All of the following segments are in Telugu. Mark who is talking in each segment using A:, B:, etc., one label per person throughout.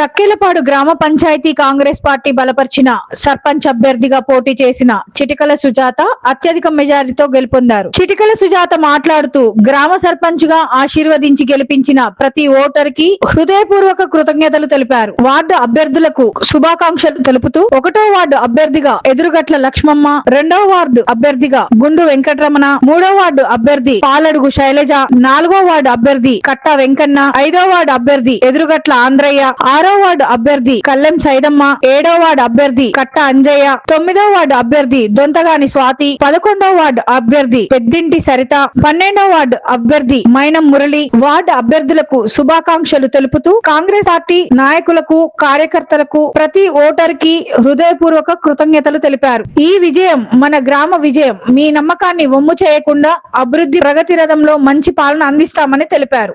A: తక్కెలపాడు గ్రామ పంచాయతీ కాంగ్రెస్ పార్టీ బలపరిచిన సర్పంచ్ అభ్యర్థిగా పోటీ చేసిన చిటికల సుజాత అత్యధిక మెజారిటీతో గెలుపొందారు. చిటికల సుజాత మాట్లాడుతూ గ్రామ సర్పంచ్గా ఆశీర్వదించి గెలిపించిన ప్రతి ఓటర్కి హృదయపూర్వక కృతజ్ఞతలు తెలిపారు. వార్డు అభ్యర్థులకు శుభాకాంక్షలు తెలుపుతూ ఒకటో వార్డు అభ్యర్థిగా ఎదురుగట్ల లక్ష్మమ్మ రెండవ వార్డు అభ్యర్థిగా గుండు వెంకటరమణ మూడో వార్డు అభ్యర్థి పాలడుగు శైలజ నాలుగో వార్డు అభ్యర్థి కట్టా వెంకన్న ఐదో వార్డు అభ్యర్థి ఎదురుగట్ల ఆంధ్రయ్య ఆరో వార్డు అభ్యర్థి కల్లెం సైదమ్మ ఏడో వార్డు అభ్యర్థి కట్ట అంజయ్య తొమ్మిదో వార్డు అభ్యర్థి దొంతగాని స్వాతి పదకొండో వార్డు అభ్యర్థి పెద్దింటి సరిత పన్నెండో వార్డు అభ్యర్థి మైనం మురళి. వార్డు అభ్యర్థులకు శుభాకాంక్షలు తెలుపుతూ కాంగ్రెస్ పార్టీ నాయకులకు కార్యకర్తలకు ప్రతి ఓటర్కి హృదయపూర్వక కృతజ్ఞతలు తెలిపారు. ఈ విజయం మన గ్రామ విజయం. మీ నమ్మకాన్ని వమ్ము చేయకుండా అభివృద్ధి ప్రగతి రథంలో మంచి పాలన అందిస్తామని తెలిపారు.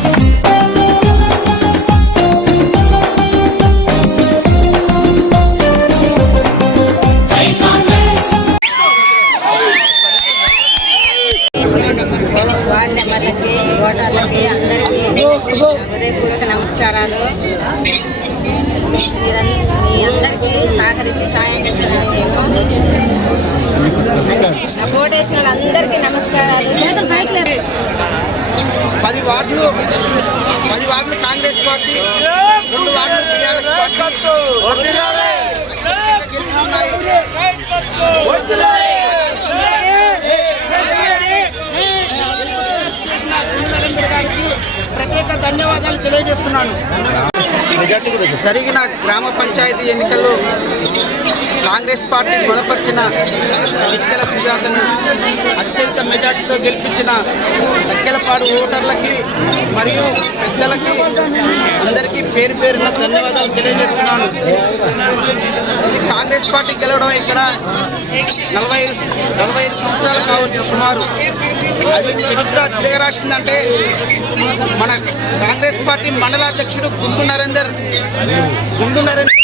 B: మెంబర్లకి ఓటర్లకి అందరికీ హృదయపూర్వక నమస్కారాలు. మీ అందరికీ సహకరించి సాయం చేస్తున్నాను నేను. ఓటేసిన వాళ్ళందరికీ నమస్కారాలు.
C: పది వార్డులు పది వార్డులు కాంగ్రెస్ పార్టీ రెండు వార్డులు టీఆర్ఎస్ పార్టీ గెలిచి ఉన్నాయి. చేసిన గుండు నరేంద్ర గారికి ప్రత్యేక ధన్యవాదాలు తెలియజేస్తున్నాను. జరిగిన గ్రామ పంచాయతీ ఎన్నికల్లో కాంగ్రెస్ పార్టీ బలపరిచిన చిట్కెల సుజాతను అత్యధిక మెజార్టీతో గెలిపించిన తక్కెలపాడు ఓటర్లకి మరియు పెద్దలకి అందరికీ పేరు పేరున ధన్యవాదాలు తెలియజేస్తున్నాను. కాంగ్రెస్ పార్టీ గెలవడం ఇక్కడ నలభై నలభై ఐదు సంవత్సరాలు కావచ్చు సుమారు. అది చరిత్ర తిరగరాసిందంటే మన కాంగ్రెస్ పార్టీ మండల అధ్యక్షుడు గుండు నరేందర్ గుండు నరేందర్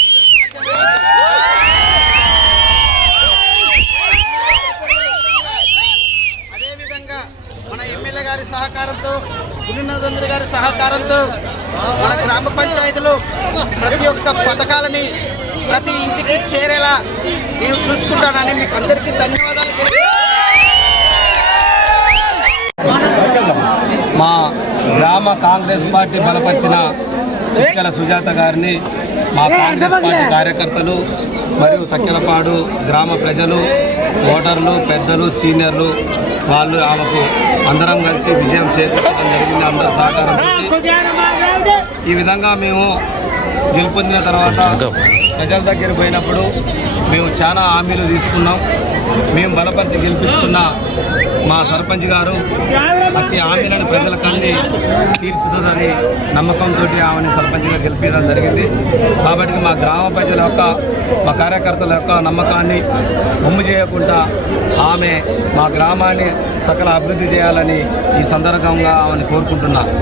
C: అదేవిధంగా మన ఎమ్మెల్యే గారి సహకారంతో గుండు నరేందర్ గారి సహకారంతో మన గ్రామ పంచాయతీలో ప్రతి ఒక్క పథకాలని ప్రతి ఇంటికి చేరేలా నేను చూసుకుంటానని మీకు అందరికీ ధన్యవాదాలు
D: మా గ్రామ కాంగ్రెస్ పార్టీ బలపరిచిన చిక్కల సుజాత గారిని మా కాంగ్రెస్ పార్టీ కార్యకర్తలు మరియు చక్కెలపాడు గ్రామ ప్రజలు ఓటర్లు పెద్దలు సీనియర్లు వాళ్ళు ఆమెకు అందరం కలిసి విజయం చేకూర్చడం జరిగింది. అందరు సహకారం ఈ విధంగా మేము గెలుపొందిన తర్వాత ప్రజల దగ్గర పోయినప్పుడు మేము చాలా హామీలు తీసుకున్నాం. మేము బలపరిచి గెలిపించుకున్న మా సర్పంచ్ గారు అట్టి హామీలను ప్రజలకు అన్ని తీర్చుతుందని నమ్మకంతో ఆమెని సర్పంచ్గా గెలిపించడం జరిగింది. కాబట్టి మా గ్రామ ప్రజల యొక్క మా కార్యకర్తల యొక్క నమ్మకాన్ని బొమ్ము చేయకుండా ఆమె మా గ్రామాన్ని సకల అభివృద్ధి చేయాలని ఈ సందర్భంగా ఆమెను కోరుకుంటున్నాను